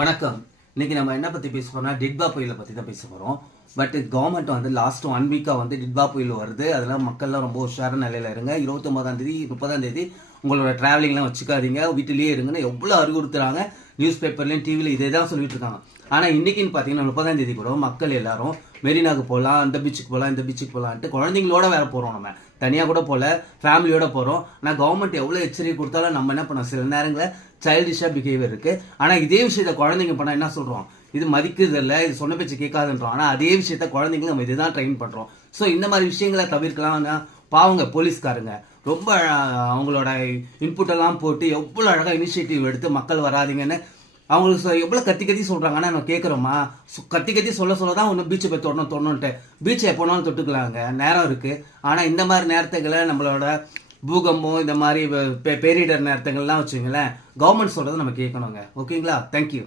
வணக்கம். இன்னைக்கு நம்ம என்ன பத்தி பேச போறோம்னா டிட்பா புயலை பத்தி தான் பேச போறோம். பட் கவர்மெண்ட் வந்து லாஸ்ட் 1 வீக்கா வந்து டிட்பா புயல் வருது. அதெல்லாம் மக்கள்லாம் ரொம்ப உஷாரான நிலையில இருங்க. 29ஆம் தேதி 30ஆம் தேதி உங்களோட டிராவலிங்லாம் வச்சுக்காதீங்க, வீட்டிலேயே இருங்கன்னு எவ்வளோ அறிவுறுத்துறாங்க. நியூஸ் பேப்பர்லையும் டிவியில் இதே தான் சொல்லிட்டு இருக்காங்க. ஆனால் இன்னைக்குன்னு பார்த்தீங்கன்னா 30ஆம் தேதி கூட மக்கள் எல்லாரும் மெரினாக்கு போகலாம், அந்த பீச்சுக்கு போகலாம், இந்த பீச்சுக்கு போகலான்ட்டு குழந்தைங்களோட வேற போகிறோம். நம்ம தனியாக கூட போகல, ஃபேமிலியோட போகிறோம். ஆனால் கவர்மெண்ட் எவ்வளோ எச்சரிக்கை கொடுத்தாலும் நம்ம என்ன பண்ணோம், சில நேரங்களில் சைல்டிஷாக பிஹேவியர் இருக்குது. ஆனால் இதே விஷயத்த குழந்தைங்க பண்ணால் என்ன சொல்கிறோம், இது மதிக்கிறது இல்லை, இது சொன்ன பேச்சு கேட்காதுன்றோம். ஆனால் அதே விஷயத்த குழந்தைங்களும் நம்ம இதுதான் ட்ரெயின் பண்ணுறோம். ஸோ இந்த மாதிரி விஷயங்களை தவிர்க்கலாம். பாவங்க போலீஸ்காரங்க ரொம்ப அவங்களோட இன்புட் எல்லாம் போட்டு எவ்வளோ அழகாக இனிஷியேட்டிவ் எடுத்து மக்கள் வராதிங்கன்னு அவங்களுக்கு எவ்வளோ கத்தி கத்தி சொல்கிறாங்கன்னா நம்ம கேட்குறோமா? கத்தி கத்தி சொல்ல தான் ஒன்று பீச்சை போய் தொடணுன்ட்டு பீச்சை எப்போனாலும் தொட்டுக்கலாங்க, நேரம் இருக்குது. ஆனால் இந்த மாதிரி நேரத்துக்களை நம்மளோட பூகம்பம் இந்த மாதிரி பேரிடர் நேரத்துங்கள்லாம் வச்சுங்களேன், கவர்மெண்ட் சொல்கிறத நம்ம கேட்கணுங்க. ஓகேங்களா? தேங்க்யூ.